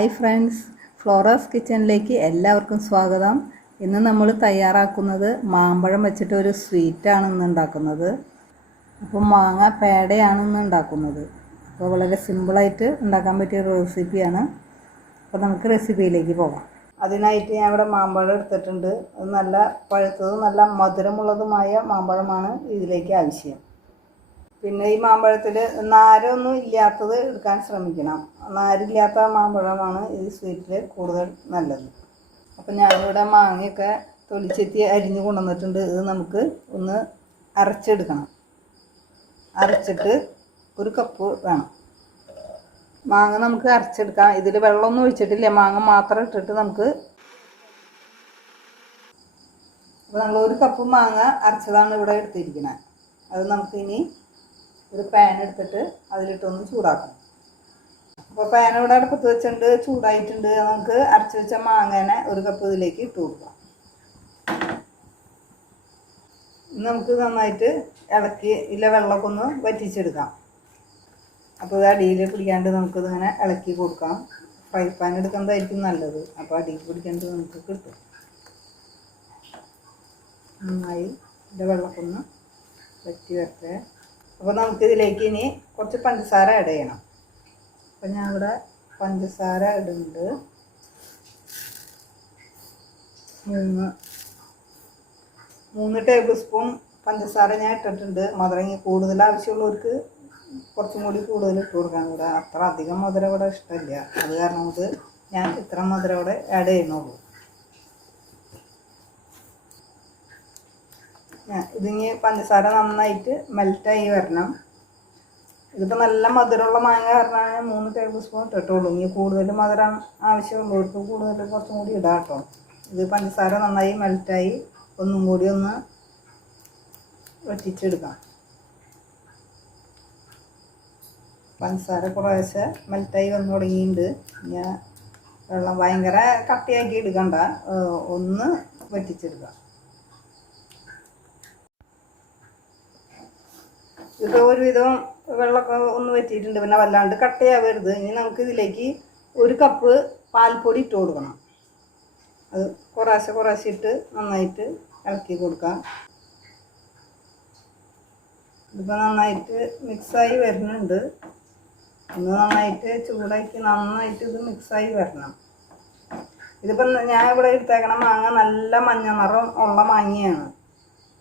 Hi friends, Flora's കിച്ചണിലേക്ക് എല്ലാവർക്കും സ്വാഗതം. ഇന്ന് നമ്മൾ തയ്യാറാക്കുന്നത് മാമ്പഴം വെച്ചിട്ട് ഒരു സ്വീറ്റാണ് ഇന്ന് ഉണ്ടാക്കുന്നത്. അപ്പോൾ മാങ്ങ പേടയാണ് ഇന്ന് ഉണ്ടാക്കുന്നത്. അപ്പോൾ വളരെ സിമ്പിളായിട്ട് ഉണ്ടാക്കാൻ പറ്റിയ ഒരു റെസിപ്പിയാണ്. അപ്പോൾ നമുക്ക് റെസിപ്പിയിലേക്ക് പോകാം. അതിനായിട്ട് ഞാൻ ഇവിടെ മാമ്പഴം എടുത്തിട്ടുണ്ട്. അത് നല്ല പഴുത്തതും നല്ല മധുരമുള്ളതുമായ മാമ്പഴമാണ് ഇതിലേക്ക് ആവശ്യം. പിന്നെ ഈ മാമ്പഴത്തിൽ നാരൊന്നും ഇല്ലാത്തത് എടുക്കാൻ ശ്രമിക്കണം. നാരില്ലാത്ത മാമ്പഴമാണ് ഈ സ്വീറ്റിൽ കൂടുതൽ നല്ലത്. അപ്പം ഞാനിവിടെ മാങ്ങയൊക്കെ തൊലിച്ചെത്തി അരിഞ്ഞ് കൊണ്ടുവന്നിട്ടുണ്ട്. ഇത് നമുക്ക് ഒന്ന് അരച്ചെടുക്കണം. അരച്ചിട്ട് ഒരു കപ്പ് വേണം. മാങ്ങ നമുക്ക് അരച്ചെടുക്കാം. ഇതിൽ വെള്ളമൊന്നും ഒഴിച്ചിട്ടില്ല, മാങ്ങ മാത്രം ഇട്ടിട്ട് നമുക്ക്. അപ്പോൾ നമ്മൾ ഒരു കപ്പ് മാങ്ങ അരച്ചതാണ് ഇവിടെ എടുത്തിരിക്കുന്നത്. അത് നമുക്കിനി ഒരു പാൻ എടുത്തിട്ട് അതിലിട്ടൊന്ന് ചൂടാക്കണം. അപ്പോൾ പാൻ ഇവിടെ അടുപ്പത്ത് വെച്ചിട്ടുണ്ട്, ചൂടായിട്ടുണ്ട്. നമുക്ക് അരച്ച് വെച്ച മാങ്ങേനെ ഒരു കപ്പ് ഇതിലേക്ക് ഇട്ട് കൊടുക്കാം. നമുക്ക് നന്നായിട്ട് ഇളക്കി വെള്ളമൊക്കെ ഒന്ന് വറ്റിച്ചെടുക്കാം. അപ്പോൾ ഇത് അടിയിൽ പിടിക്കാണ്ട് നമുക്കിതിങ്ങനെ ഇളക്കി കൊടുക്കാം. ഫ്രൈ പാൻ എടുക്കുന്നതായിരിക്കും നല്ലത്. അപ്പോൾ അടിയിൽ പിടിക്കാണ്ട് നമുക്ക് കിട്ടും. നന്നായി ഇതിൻ്റെ വെള്ളമൊക്കെ ഒന്ന് വറ്റി വരട്ടെ. അപ്പോൾ നമുക്കിതിലേക്ക് ഇനി കുറച്ച് പഞ്ചസാര ആഡ് ചെയ്യണം. അപ്പോൾ ഞാൻ ഇവിടെ പഞ്ചസാര ഇടുന്നുണ്ട്. 3 ടേബിൾ സ്പൂൺ പഞ്ചസാര ഞാൻ ഇട്ടിട്ടുണ്ട്. മധുരം കൂടുതൽ ആവശ്യമുള്ളവർക്ക് കുറച്ചും കൂടി കൂടുതൽ ഇട്ട് കൊടുക്കാൻ. ഇവിടെ അത്ര അധികം മധുരം ഇവിടെ ഇഷ്ടമില്ല. അത് കാരണം കൊണ്ട് ഞാൻ ഇത്ര മധുരം ഇവിടെ ആഡ് ചെയ്യുന്നുള്ളൂ. ഇതിങ്ങി പഞ്ചസാര നന്നായിട്ട് മെൽറ്റായി വരണം. ഇതിപ്പോൾ നല്ല മധുരമുള്ള മാങ്ങ കാരണമാണ് 3 ടേബിൾ സ്പൂൺ ഇട്ടിട്ടുള്ളൂ. ഇനി കൂടുതൽ മധുരം ആവശ്യമുള്ളവർക്ക് കൂടുതൽ കുറച്ചും കൂടി ഇടാം കേട്ടോ. ഇത് പഞ്ചസാര നന്നായി മെൽറ്റായി ഒന്നും കൂടി ഒന്ന് വറ്റിച്ചെടുക്കാം. പഞ്ചസാര കുറേശ്ശെ മെൽറ്റായി വന്നു തുടങ്ങിയിട്ടുണ്ട്. ഞാൻ വെള്ളം ഭയങ്കര കട്ടിയാക്കി എടുക്കണ്ട, ഒന്ന് വറ്റിച്ചെടുക്കാം. ഇത് ഒരുവിധം വെള്ളമൊക്കെ ഒന്ന് വറ്റിയിട്ടുണ്ട്. പിന്നെ വല്ലാണ്ട് കട്ടയാവരുത്. ഇനി നമുക്ക് ഇതിലേക്ക് ഒരു കപ്പ് പാൽപ്പൊടി ഇട്ട് കൊടുക്കണം. അത് കുറേശ്ശെ ഇട്ട് നന്നായിട്ട് ഇളക്കി കൊടുക്കാം. ഇതിപ്പോൾ നന്നായിട്ട് മിക്സായി വരുന്നുണ്ട്. ഒന്ന് നന്നായിട്ട് ചൂടാക്കി നന്നായിട്ട് ഇത് മിക്സായി വരണം. ഇതിപ്പം ഞാൻ ഇവിടെ എടുത്തേക്കണ മാങ്ങ നല്ല മഞ്ഞ നിറം ഉള്ള മാങ്ങയാണ്.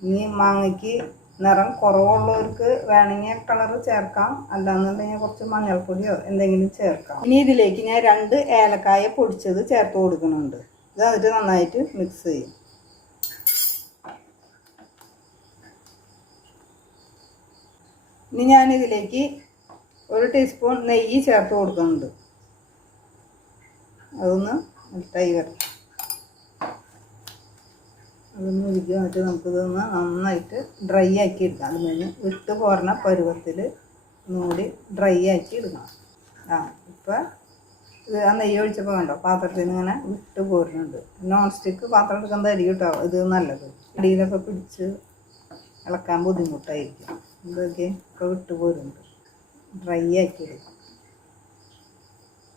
ഇനി മാങ്ങയ്ക്ക് നിറം കുറവുള്ളവർക്ക് വേണമെങ്കിൽ കളർ ചേർക്കാം, അല്ലാന്നുണ്ടെങ്കിൽ കുറച്ച് മഞ്ഞൾപ്പൊടിയോ എന്തെങ്കിലും ചേർക്കാം. ഇനി ഇതിലേക്ക് ഞാൻ 2 ഏലക്കായ പൊടിച്ചത് ചേർത്ത് കൊടുക്കുന്നുണ്ട്. ഇത് എന്നിട്ട് നന്നായിട്ട് മിക്സ് ചെയ്യും. ഇനി ഞാനിതിലേക്ക് 1 ടീസ്പൂൺ നെയ്യ് ചേർത്ത് കൊടുക്കുന്നുണ്ട്. അതൊന്ന് മെൽറ്റായി വരണം. അതൊന്ന് ഉരുക്കി വന്നിട്ട് നമുക്കിതൊന്ന് നന്നായിട്ട് ഡ്രൈ ആക്കി എടുക്കാം. അതിന് വിട്ട് പോരണ പരുവത്തിൽ ഒന്നുകൂടി ഡ്രൈ ആക്കി എടുക്കണം. ഇപ്പം ഇത് ആ നെയ്യ് ഒഴിച്ചപ്പോൾ കണ്ടോ പാത്രത്തിൽ നിന്ന് ഇങ്ങനെ വിട്ട് പോരുന്നുണ്ട്. നോൺ സ്റ്റിക്ക് പാത്രം എടുക്കുന്നത് അരി കിട്ടോ ഇത് നല്ലത്. അടിയിലൊക്കെ പിടിച്ച് ഇളക്കാൻ ബുദ്ധിമുട്ടായിരിക്കും. ഇതൊക്കെ ഇപ്പോൾ വിട്ട് പോരുന്നുണ്ട്. ഡ്രൈ ആക്കി എടുക്കാം.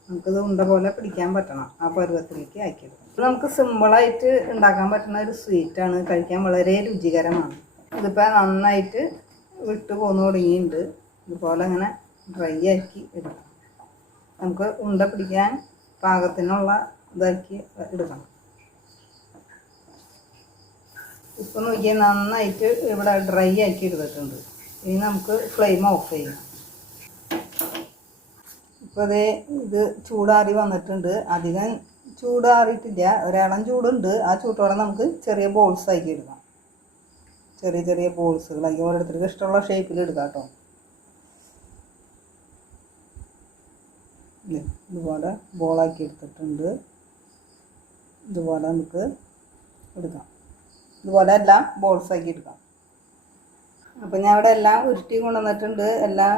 നമുക്കിത് ഉണ്ട പോലെ പിടിക്കാൻ പറ്റണം. ആ പരുവത്തിലേക്ക് ആക്കിയെടുക്കാം. ഇത് നമുക്ക് സിമ്പിളായിട്ട് ഉണ്ടാക്കാൻ പറ്റുന്ന ഒരു സ്വീറ്റാണ്. കഴിക്കാൻ വളരെ രുചികരമാണ്. ഇതിപ്പോൾ നന്നായിട്ട് വിട്ട് പോന്നു തുടങ്ങിയിട്ടുണ്ട്. ഇതുപോലെ ഇങ്ങനെ ഡ്രൈ ആക്കി എടുക്കണം. നമുക്ക് ഉണ്ട പിടിക്കാൻ പാകത്തിനുള്ള ഇതാക്കി എടുക്കണം. ഇപ്പം നോക്കിയാൽ നന്നായിട്ട് ഇവിടെ ഡ്രൈ ആക്കി എടുത്തിട്ടുണ്ട്. ഇനി നമുക്ക് ഫ്ലെയിം ഓഫ് ചെയ്യാം. ഇപ്പോൾ ഇത് ചൂടാറി വന്നിട്ടുണ്ട്. അധികം ചൂടാറിയിട്ടില്ല, ഒരളം ചൂടുണ്ട്. ആ ചൂട്ടോടെ നമുക്ക് ചെറിയ ബോൾസ് ആക്കി എടുക്കാം. ചെറിയ ബോൾസുകളാക്കി ഓരോരുത്തർക്ക് ഇഷ്ടമുള്ള ഷേപ്പിൽ എടുക്കാം കേട്ടോ. ഇതുപോലെ ബോളാക്കി എടുത്തിട്ടുണ്ട്. ഇതുപോലെ നമുക്ക് എടുക്കാം. ഇതുപോലെ എല്ലാം ബോൾസാക്കി എടുക്കാം. അപ്പം ഞാൻ ഇവിടെ എല്ലാം ഉരുട്ടി കൊണ്ടുവന്നിട്ടുണ്ട്. എല്ലാം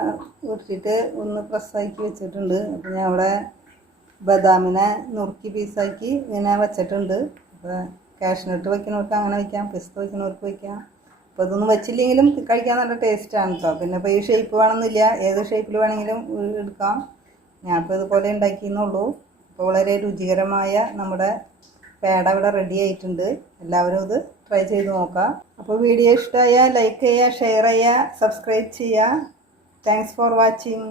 ഉരുട്ടിയിട്ട് ഒന്ന് പ്രസ്സാക്കി വെച്ചിട്ടുണ്ട്. അപ്പം ഞാൻ ഇവിടെ ബദാമിനെ നുറുക്കി പീസാക്കി ഇങ്ങനെ വെച്ചിട്ടുണ്ട്. അപ്പോൾ കാഷ്നട്ട് വയ്ക്കുന്നവർക്ക് അങ്ങനെ വയ്ക്കാം, പിസ്ത വയ്ക്കുന്നവർക്ക് വയ്ക്കാം. അപ്പോൾ ഇതൊന്നും വെച്ചില്ലെങ്കിലും കഴിക്കാൻ നല്ല ടേസ്റ്റാണ് കേട്ടോ. പിന്നെ ഇപ്പോൾ ഈ ഷേപ്പ് വേണമെന്നില്ല, ഏത് ഷേപ്പിൽ വേണമെങ്കിലും എടുക്കാം. ഞാനിപ്പോൾ ഇതുപോലെ ഉണ്ടാക്കിയെന്നുള്ളൂ. അപ്പോൾ വളരെ രുചികരമായ നമ്മുടെ പേട ഇവിടെ റെഡി ആയിട്ടുണ്ട്. എല്ലാവരും ഇത് ട്രൈ ചെയ്ത് നോക്കാം. അപ്പോൾ വീഡിയോ ഇഷ്ടമായാൽ ലൈക്ക് ചെയ്യുക, ഷെയർ ചെയ്യുക, സബ്സ്ക്രൈബ് ചെയ്യുക. Thanks for watching.